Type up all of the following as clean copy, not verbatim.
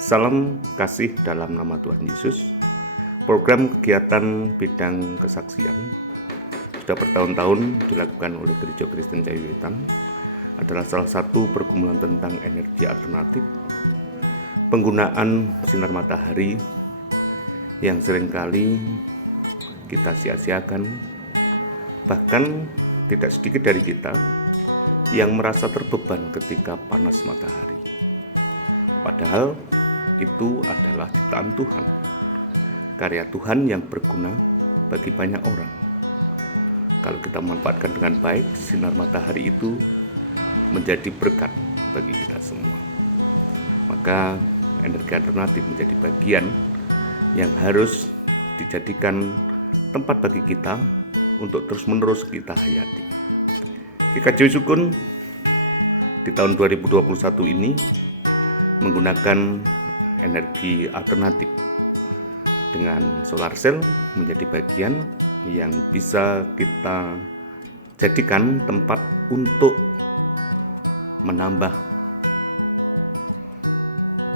Salam kasih dalam nama Tuhan Yesus. Program kegiatan bidang kesaksian sudah bertahun-tahun dilakukan oleh Gereja Kristen Cahywetan, adalah salah satu pergumulan tentang energi alternatif, penggunaan sinar matahari yang seringkali kita sia-siakan, bahkan tidak sedikit dari kita yang merasa terbeban ketika panas matahari. Padahal itu adalah ciptaan Tuhan, karya Tuhan yang berguna bagi banyak orang. Kalau kita memanfaatkan dengan baik, sinar matahari itu menjadi berkat bagi kita semua. Maka energi alternatif menjadi bagian yang harus dijadikan tempat bagi kita untuk terus-menerus kita hayati. GKJ Sukun di tahun 2021 ini menggunakan energi alternatif dengan solar cell menjadi bagian yang bisa kita jadikan tempat untuk menambah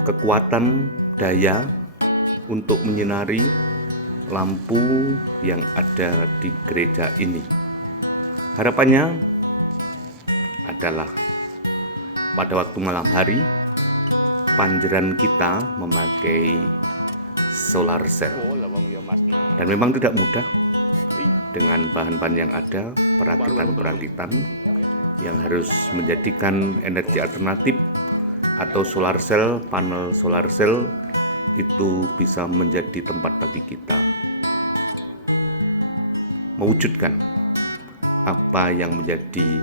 kekuatan daya untuk menyinari lampu yang ada di gereja ini. Harapannya adalah pada waktu malam hari panjeran kita memakai solar cell, dan memang tidak mudah dengan bahan-bahan yang ada, perakitan-perakitan yang harus menjadikan energi alternatif atau solar cell, panel solar cell itu bisa menjadi tempat bagi kita mewujudkan apa yang menjadi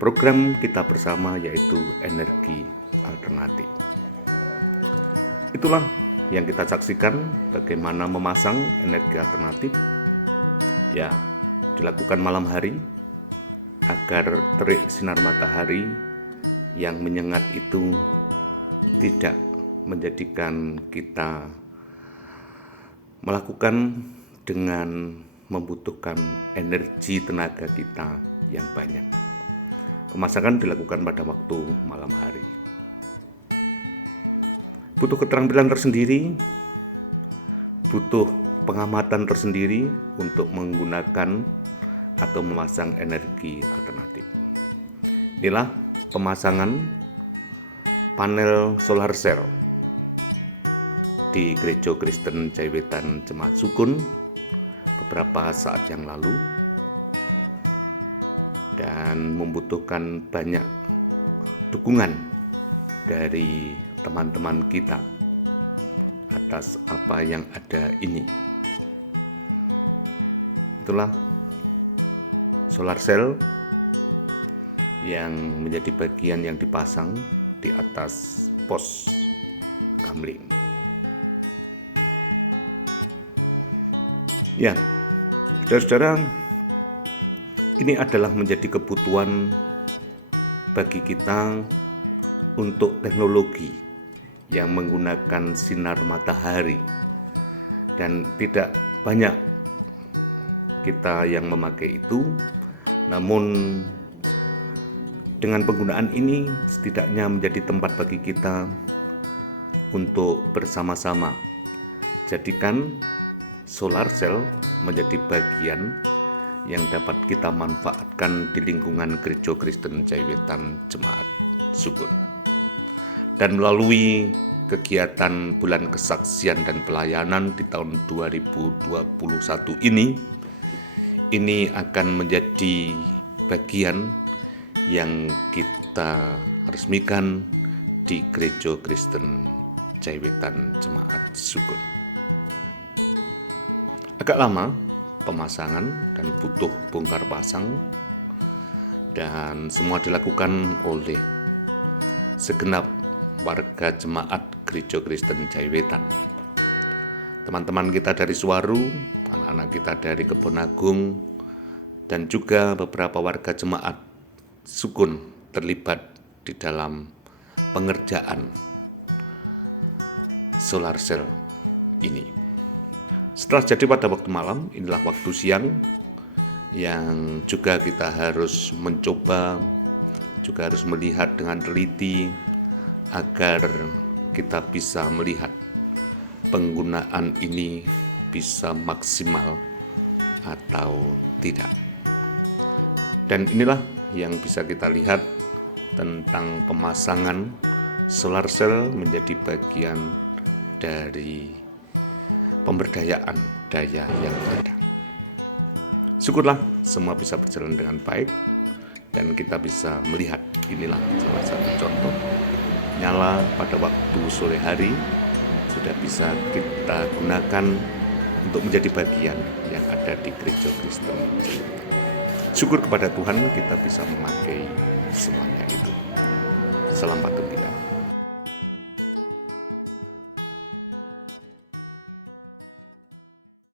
program kita bersama, yaitu energi alternatif. Itulah yang kita saksikan, bagaimana memasang energi alternatif ya dilakukan malam hari agar terik sinar matahari yang menyengat itu tidak menjadikan kita melakukan dengan membutuhkan energi tenaga kita yang banyak. Pemasangan dilakukan pada waktu malam hari. Butuh keterampilan tersendiri, butuh pengamatan tersendiri untuk menggunakan atau memasang energi alternatif. Inilah pemasangan panel solar cell di Gereja Kristen Cahywetan Jemaat Sukun beberapa saat yang lalu, dan membutuhkan banyak dukungan dari teman-teman kita atas apa yang ada ini. Itulah solar cell yang menjadi bagian yang dipasang di atas pos kamling. Ya, saudara-saudara, ini adalah menjadi kebutuhan bagi kita untuk teknologi yang menggunakan sinar matahari, dan tidak banyak kita yang memakai itu. Namun dengan penggunaan ini setidaknya menjadi tempat bagi kita untuk bersama-sama jadikan solar cell menjadi bagian yang dapat kita manfaatkan di lingkungan Gereja Kristen Cahywetan Jemaat Sukun. Dan melalui kegiatan bulan kesaksian dan pelayanan di tahun 2021 ini akan menjadi bagian yang kita resmikan di Gereja Kristen Cahywetan Jemaat Sukun. Agak lama pemasangan dan butuh bongkar pasang, dan semua dilakukan oleh segenap warga jemaat Gereja Kristen Cahywetan. Teman-teman kita dari Suwaru, anak-anak kita dari Kebon Agung, dan juga beberapa warga jemaat Sukun terlibat di dalam pengerjaan solar cell ini. Setelah jadi pada waktu malam, inilah waktu siang yang juga kita harus mencoba, juga harus melihat dengan teliti agar kita bisa melihat penggunaan ini bisa maksimal atau tidak. Dan inilah yang bisa kita lihat tentang pemasangan solar cell menjadi bagian dari pemberdayaan daya yang ada. Syukurlah semua bisa berjalan dengan baik dan kita bisa melihat inilah salah satu contoh nyala pada waktu sore hari sudah bisa kita gunakan untuk menjadi bagian yang ada di gereja Kristen. Syukur kepada Tuhan kita bisa memakai semuanya itu. Salam Patuh.